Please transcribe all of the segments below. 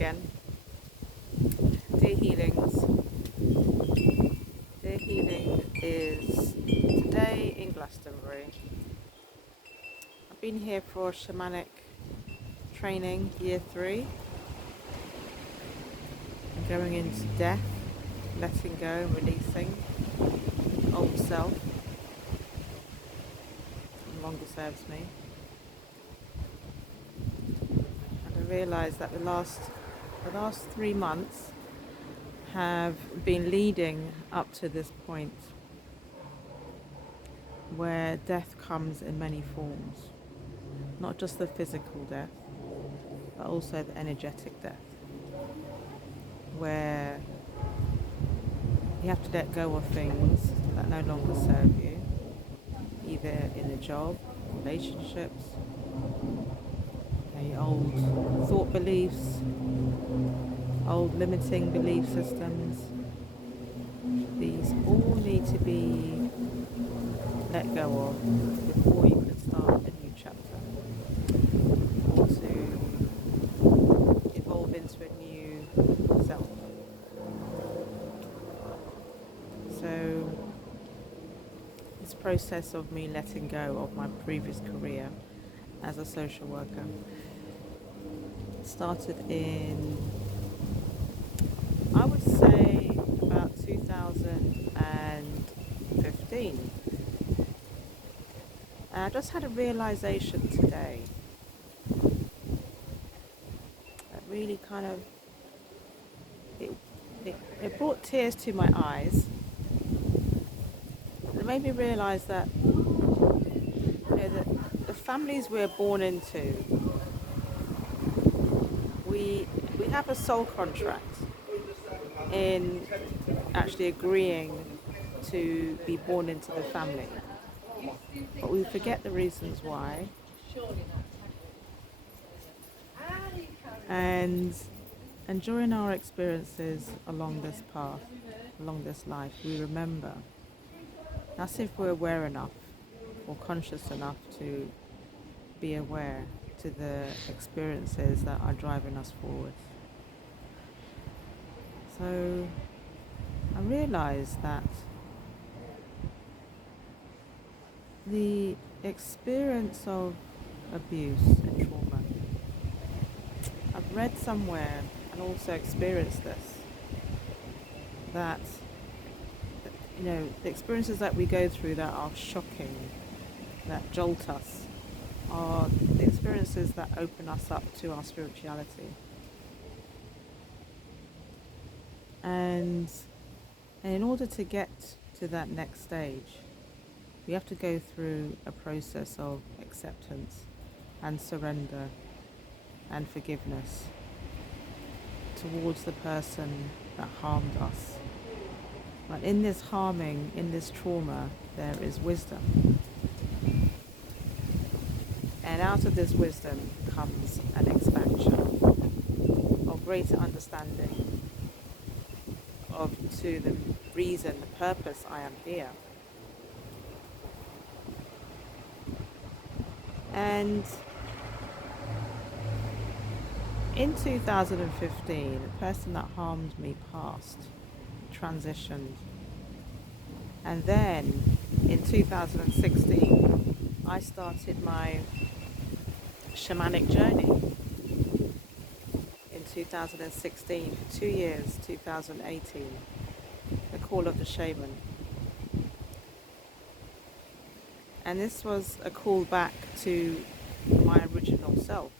again. Dear Healings. Dear Healing is today in Glastonbury. I've been here for Shamanic training, year 3. I'm going into death, letting go and releasing old self. No longer serves me. And I realise that the last 3 months have been leading up to this point where death comes in many forms. Not just the physical death, but also the energetic death, where you have to let go of things that no longer serve you, either in a job, relationships, your old thought beliefs, old limiting belief systems. These all need to be let go of before you can start a new chapter, or to evolve into a new self. So this process of me letting go of my previous career as a social worker started in, I would say, about 2015. And I just had a realization today that really kind of, it brought tears to my eyes. It made me realize that, the families we're born into, we have a soul contract in actually agreeing to be born into the family. But we forget the reasons why. And during our experiences along this path, along this life, we remember. That's if we're aware enough or conscious enough to be aware to the experiences that are driving us forward. So I realized that the experience of abuse and trauma, I've read somewhere and also experienced this, that the experiences that we go through that are shocking, that jolt us, are the experiences that open us up to our spirituality. And in order to get to that next stage, we have to go through a process of acceptance and surrender and forgiveness towards the person that harmed us. But in this harming, in this trauma, there is wisdom. And out of this wisdom comes an expansion of greater understanding to the reason, the purpose I am here. And in 2015, the person that harmed me passed, transitioned. And then in 2016, I started my shamanic journey. In 2016, for 2 years, 2018, the call of the shaman. And this was a call back to my original self,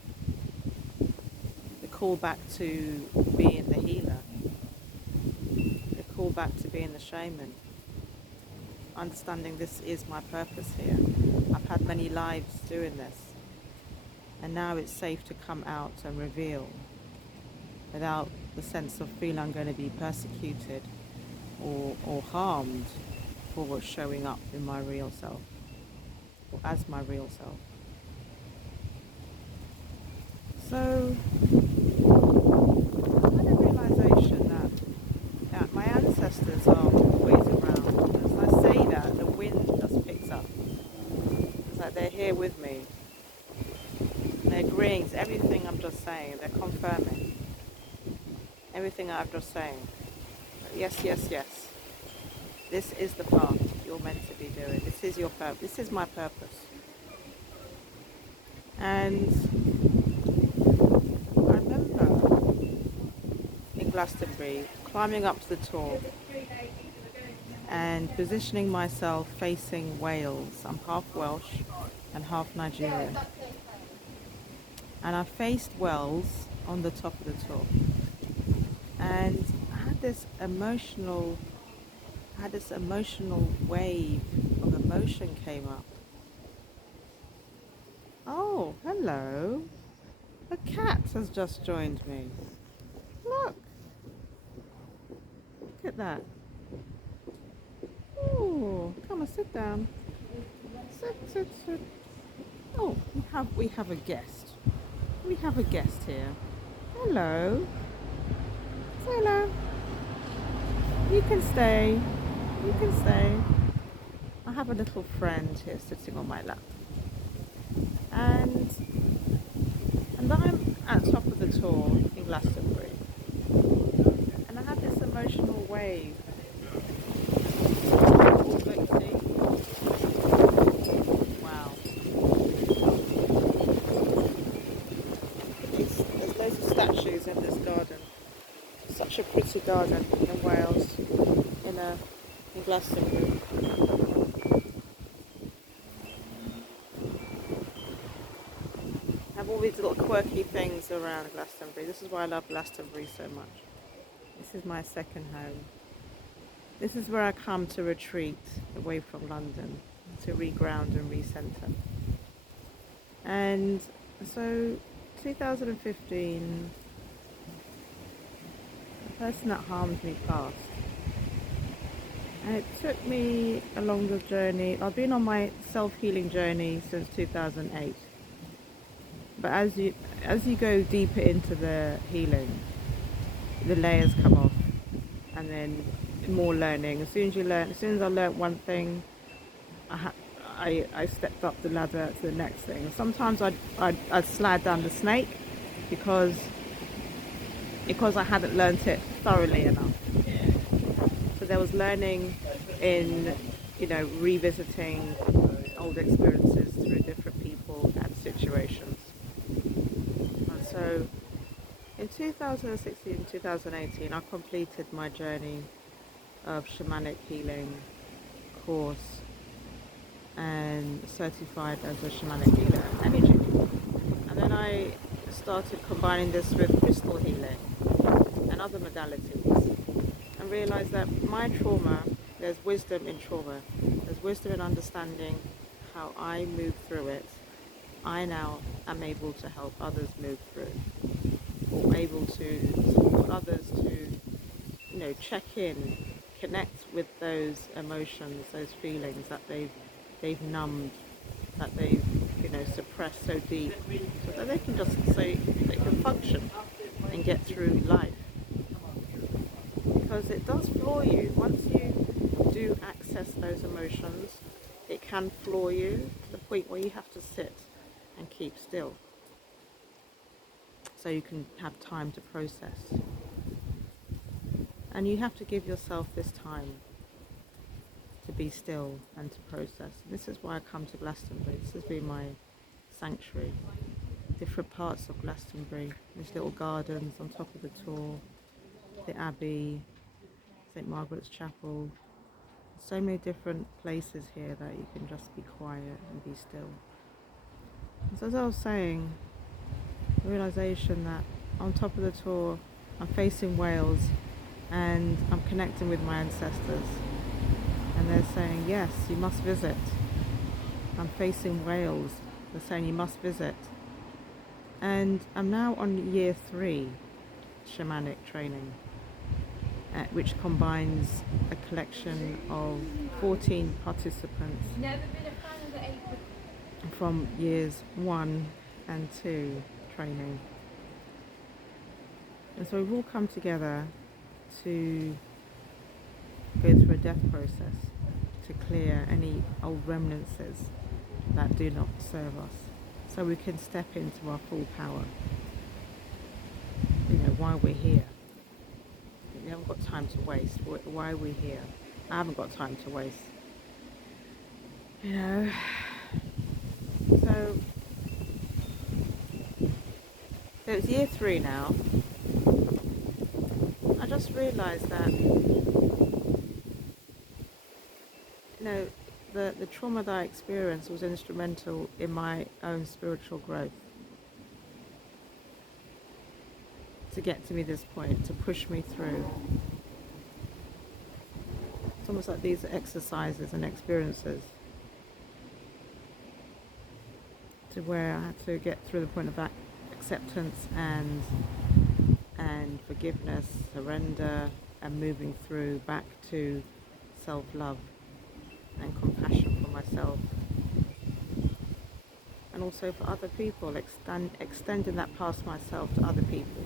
the call back to being the healer, the call back to being the shaman, understanding this is my purpose here. I've had many lives doing this, and now it's safe to come out and reveal without the sense of feeling I'm going to be persecuted or harmed for what's showing up in my real self, or as my real self. So I had a realization that my ancestors are always around. As I say that, the wind just picks up. It's like they're here with me. They're agreeing to everything I'm just saying. They're confirming. everything I've just saying. But yes, yes, yes. This is the path you're meant to be doing. This is your purpose. This is my purpose. And I remember in Glastonbury climbing up to the top and positioning myself facing Wales. I'm half Welsh and half Nigerian. And I faced Wales on the top of the top. And I had this emotional wave of emotion came up. Oh, hello. A cat has just joined me. Look. Look at that. Oh, come and sit down. Sit. Oh, we have a guest. We have a guest here. Hello. Say hello. You can stay. You can stay. I have a little friend here sitting on my lap. And I'm at the top of the tour in Glastonbury. And I had this emotional wave. Wow. There's loads of statues in this garden. Such a pretty garden in Wales, in Glastonbury. Have all these little quirky things around Glastonbury. This is why I love Glastonbury so much. This is my second home. This is where I come to retreat away from London, to reground and recenter. And so 2015, the person that harmed me passed. And it took me along the journey. I've been on my self-healing journey since 2008. But as you go deeper into the healing, the layers come off, and then more learning. As soon as I learned one thing, I stepped up the ladder to the next thing. Sometimes I'd slide down the snake because I hadn't learnt it thoroughly enough. So there was learning in, revisiting old experiences through different people and situations. And so in 2016, 2018, I completed my journey of shamanic healing course and certified as a shamanic healer energy. And then I started combining this with crystal healing and other modalities, and realized that my trauma, there's wisdom in trauma, there's wisdom in understanding how I move through it. I now am able to help others move through, or able to support others to, check in, connect with those emotions, those feelings that they've numbed, that they've suppressed so deep, so that they can function and get through life. Because it does floor you. Once you do access those emotions, it can floor you to the point where you have to sit and keep still, so you can have time to process. And you have to give yourself this time to be still and to process. And this is why I come to Glastonbury. This has been my sanctuary. Different parts of Glastonbury. There's little gardens on top of the tour, the Abbey, St. Margaret's Chapel. So many different places here that you can just be quiet and be still. And so as I was saying, the realisation that on top of the tour, I'm facing Wales and I'm connecting with my ancestors. And they're saying, yes, you must visit. I'm facing Wales. They're saying you must visit. And I'm now on year 3 shamanic training, which combines a collection of 14 participants from years 1 and 2 training. And so we've all come together to go through a death process to clear any old remnants that do not serve us, so we can step into our full power, while we're here. We haven't got time to waste. Why are we here? I haven't got time to waste. You know. So it's year 3 now. I just realised that, the trauma that I experienced was instrumental in my own spiritual growth. To get to me this point, to push me through. It's almost like these exercises and experiences to where I had to get through the point of acceptance and forgiveness, surrender, and moving through back to self-love and compassion for myself, and also for other people, extending that past myself to other people,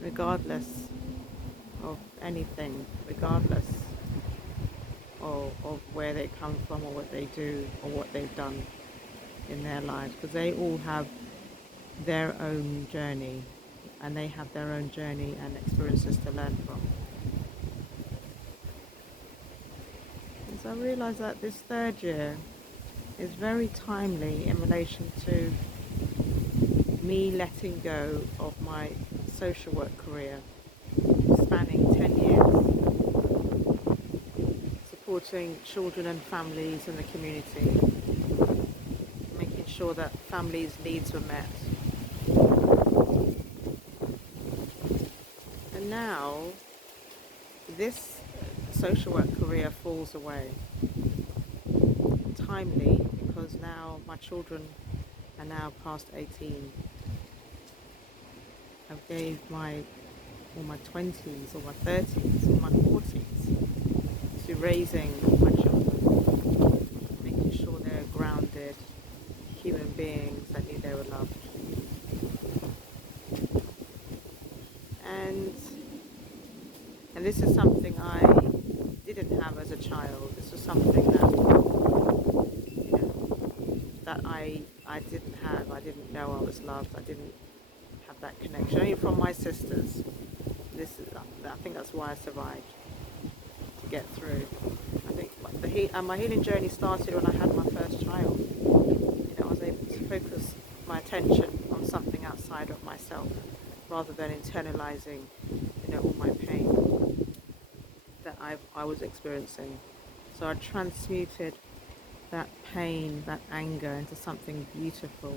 regardless of anything, regardless of where they come from or what they do or what they've done in their lives, because they all have their own journey, and they have their own journey and experiences to learn from. And so I realised that this 3rd year is very timely in relation to me letting go of my social work career, spanning 10 years, supporting children and families in the community, making sure that families' needs were met. And now, this social work career falls away. Timely, because now my children are now past 18. I gave all my 20s, or my 30s, or my 40s to raising my children, making sure they're grounded human beings that knew they were loved. And this is something I didn't have as a child. This was something that I didn't have. I didn't know I was loved. I didn't have that connection. Only from my sisters. I think that's why I survived, to get through. I think my healing journey started when I had my first child. I was able to focus my attention on something outside of myself, rather than internalizing, all my pain that I was experiencing. So I transmuted that pain, that anger, into something beautiful,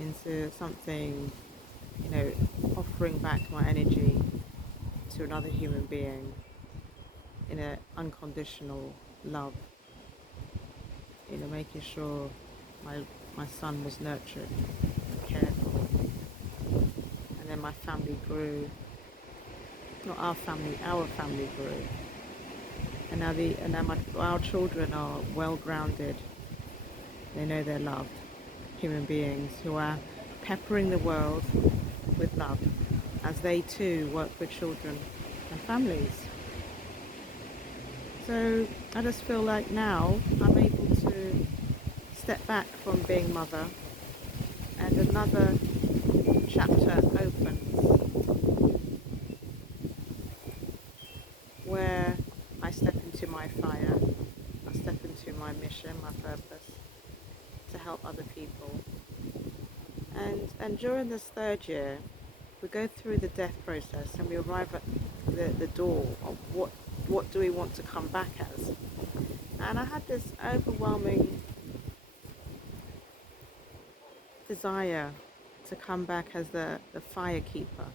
into something, offering back my energy to another human being in an unconditional love, making sure my son was nurtured, cared for. And then my family grew. Not our family grew. And now our children are well grounded. They know they're loved. Human beings who are peppering the world with love, as they too work with children and families. So I just feel like now I'm able to step back from being mother, and another chapter opens where I step into my fire, I step into my mission, my purpose, to help other people. And during this 3rd year, we go through the death process, and we arrive at the door of what do we want to come back as. And I had this overwhelming desire to come back as the fire keeper,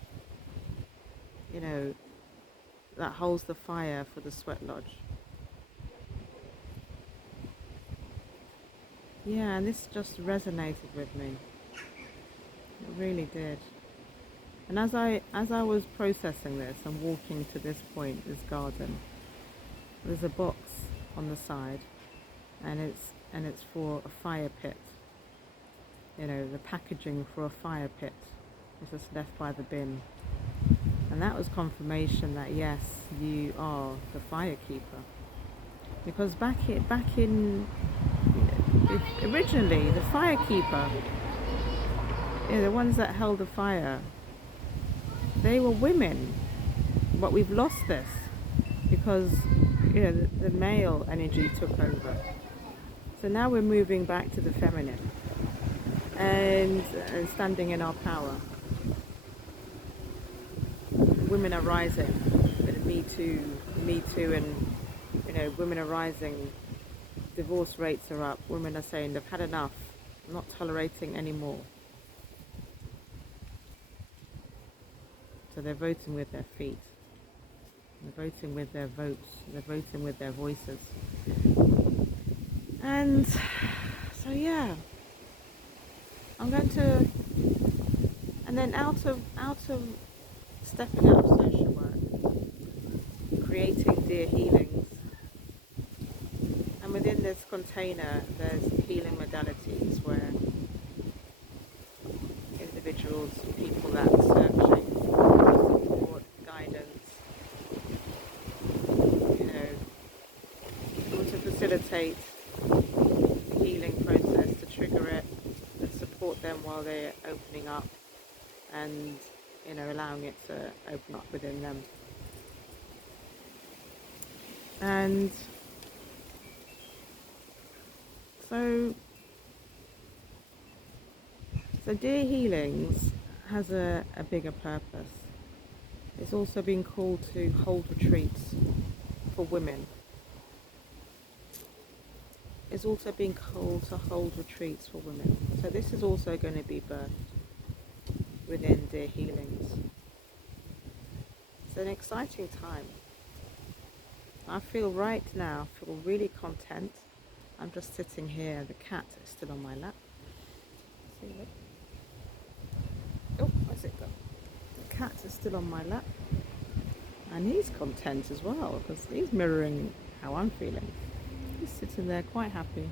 that holds the fire for the sweat lodge. Yeah, and this just resonated with me. It really did. And as I was processing this and walking to this point, this garden, there's a box on the side, and it's for a fire pit. The packaging for a fire pit is just left by the bin. And that was confirmation that yes, you are the fire keeper. Because back in originally, the fire keeper, the ones that held the fire, they were women. but we've lost this because the male energy took over. So now we're moving back to the feminine and standing in our power. Women are rising, and Me Too, and women are rising. Divorce rates are up. Women are saying they've had enough. I'm not tolerating anymore. So they're voting with their feet. They're voting with their votes. They're voting with their voices. And so yeah, I'm going to, and then out of stepping out of social work, creating dear healings, and within this container there's healing modalities where individuals, people that are searching for support, guidance, want to facilitate the healing process, to trigger it, and support them while they're opening up and allowing it to open up within them. And so Dear Healings has a bigger purpose. It's also been called to hold retreats for women. It's also been called to hold retreats for women. So this is also going to be birthed within Dear Healings. It's an exciting time. I feel right now, really content. I'm just sitting here, the cat is still on my lap. See it? Oh, where's it gone? The cat is still on my lap. And he's content as well, because he's mirroring how I'm feeling. He's sitting there quite happy.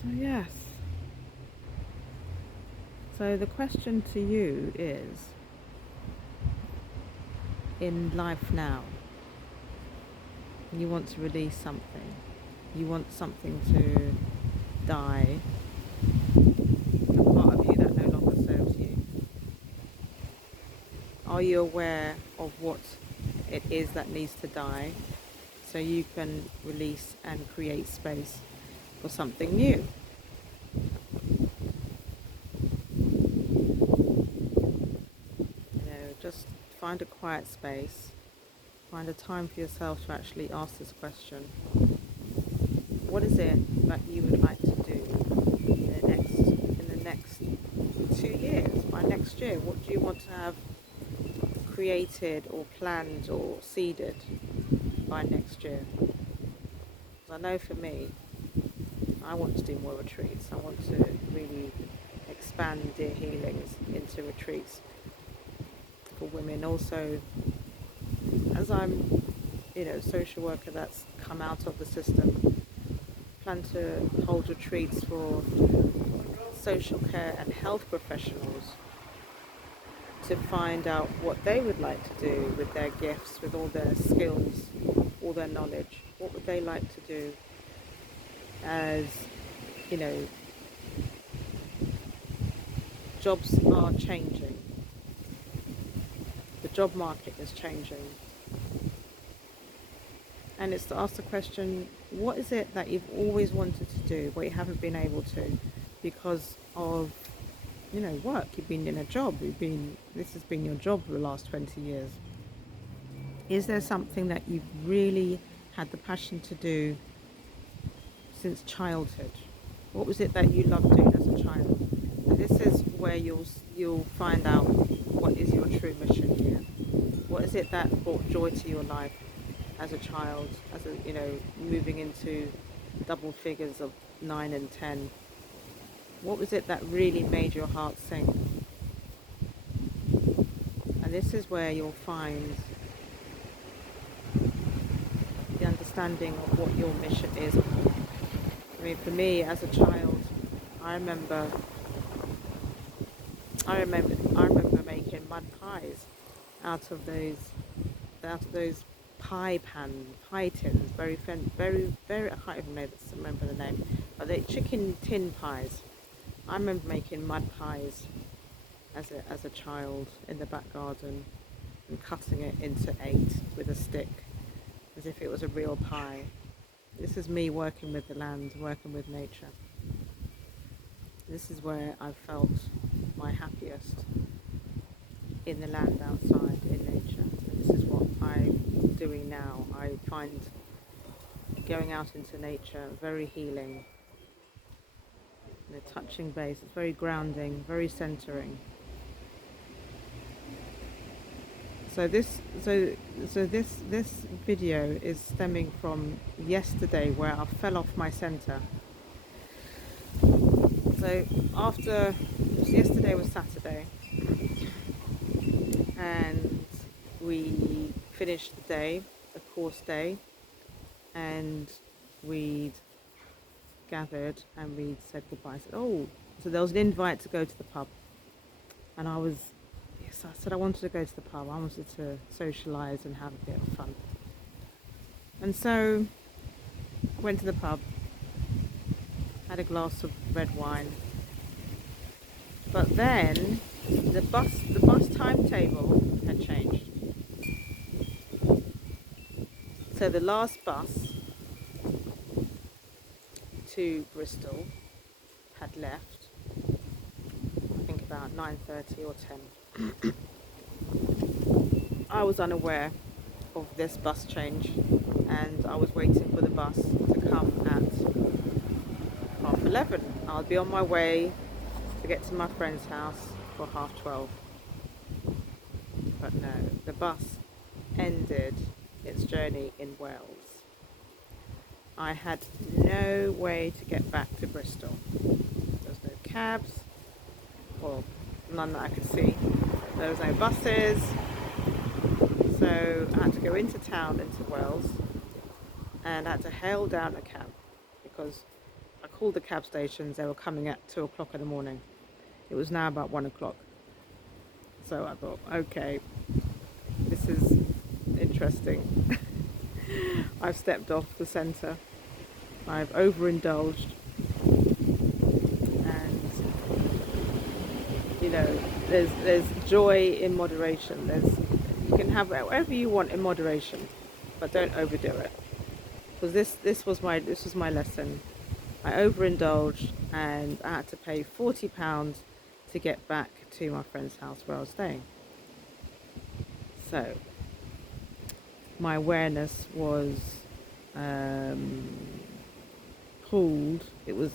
So yes. So the question to you is, in life now, you want to release something. You want something to die. A part of you that no longer serves you. Are you aware of what it is that needs to die so you can release and create space for something new? Just find a quiet space. Find a time for yourself to actually ask this question. What is it that you would like to do in the next 2 years? By next year, what do you want to have created or planned or seeded by next year? Because I know for me, I want to do more retreats. I want to really expand Dear Healings into retreats for women. Also, as I'm a social worker that's come out of the system, plan to hold retreats for social care and health professionals to find out what they would like to do with their gifts, with all their skills, all their knowledge. What would they like to do as, jobs are changing. The job market is changing. And it's to ask the question, what is it that you've always wanted to do but you haven't been able to because of, work? You've been in a job. This has been your job for the last 20 years. Is there something that you've really had the passion to do since childhood? What was it that you loved doing as a child? And this is where you'll find out what is your true mission here. What is it that brought joy to your life as a child, moving into double figures of 9 and 10? What was it that really made your heart sing? And this is where you'll find the understanding of what your mission is. I mean, for me as a child, I remember making mud pies out of those pie tins, very, I can't even remember the name, but they're chicken tin pies. I remember making mud pies as a child in the back garden, and cutting it into 8 with a stick as if it was a real pie. This is me working with the land, working with nature. This is where I felt my happiest, in the land outside, in nature. And this is what I'm doing now. I find going out into nature very healing. Touching base, it's very grounding, very centering. So this video is stemming from yesterday, where I fell off my center. So yesterday was Saturday, and we finished the day, the course day, and we'd gathered and we'd said goodbye. I said, oh, so there was an invite to go to the pub, and I said I wanted to go to the pub. I wanted to socialise and have a bit of fun. And so went to the pub, had a glass of red wine. But then the bus timetable had changed. So the last bus to Bristol had left, I think about 9:30 or 10. I was unaware of this bus change, and I was waiting for the bus to come at 11:30. I'll be on my way to get to my friend's house for 12:30. But no, the bus ended its journey in Wales. I had no way to get back to Bristol. There was no cabs, or none that I could see. There was no buses. So I had to go into town, into Wales, and I had to hail down a cab, because I called the cab stations. They were coming at 2 o'clock in the morning. It was now about 1 o'clock. So I thought, okay, this is interesting. I've stepped off the centre. I've overindulged. And, there's joy in moderation. You can have whatever you want in moderation, but don't overdo it. Because this was my lesson. I overindulged, and I had to pay £40 to get back to my friend's house where I was staying. So my awareness was pulled.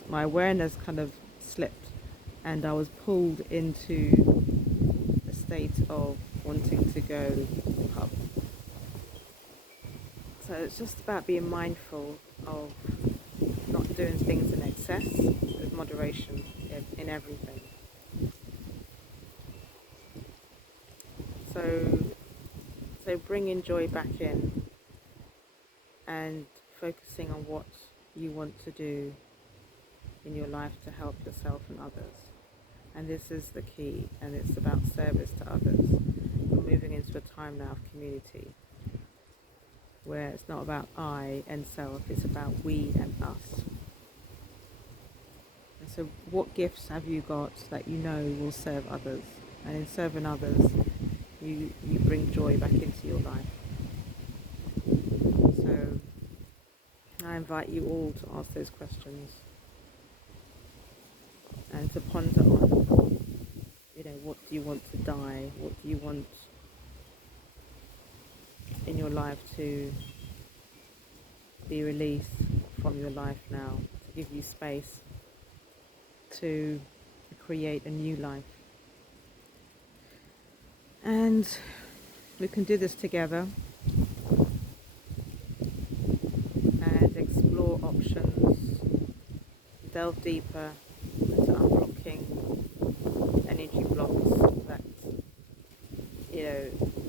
My awareness kind of slipped, and I was pulled into a state of wanting to go to the pub. So it's just about being mindful of not doing things in excess. There's moderation in everything. So bringing joy back in, and focusing on what you want to do in your life to help yourself and others. And this is the key, and it's about service to others. We're moving into a time now of community, where it's not about I and self, it's about we and us. And so what gifts have you got that you know will serve others? And in serving others, you bring joy back into your life. So I invite you all to ask those questions, and to ponder on, what do you want to die? What do you want in your life to be released from your life now, to give you space to create a new life? And we can do this together and explore options, delve deeper into unblocking energy blocks that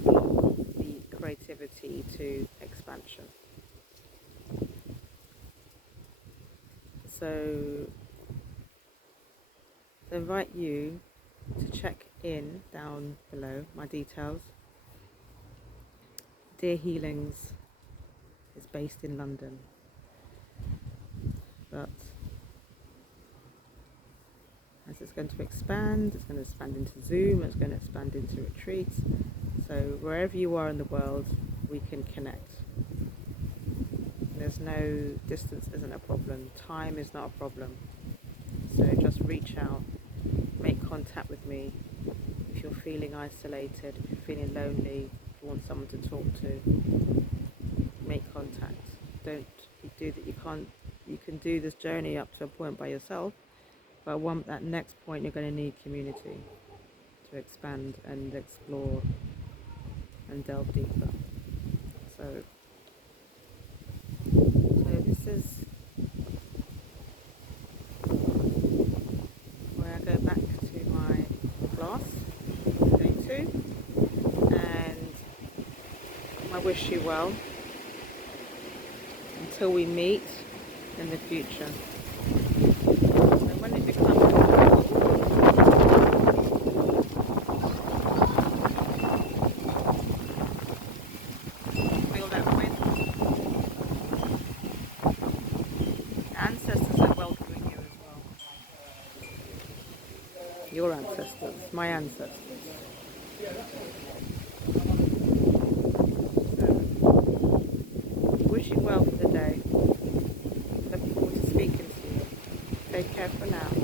block the creativity to expansion. So I invite you to check in down below my details. Dear Healings is based in London, but as it's going to expand into Zoom, it's going to expand into retreats. So wherever you are in the world, we can connect. There's no distance isn't a problem. Time is not a problem. So just reach out, make contact with me. If you're feeling isolated, if you're feeling lonely, if you want someone to talk to, make contact. Don't do that. You can do this journey up to a point by yourself, but that next point you're going to need community to expand and explore and delve deeper. So this is where I go back to my class, day 2, and I wish you well until we meet in the future. So when it becomes feel that wind, ancestors are welcoming you as well. Your ancestors, my ancestors. Wish you well for the day. Looking forward to speaking to you. Take care for now.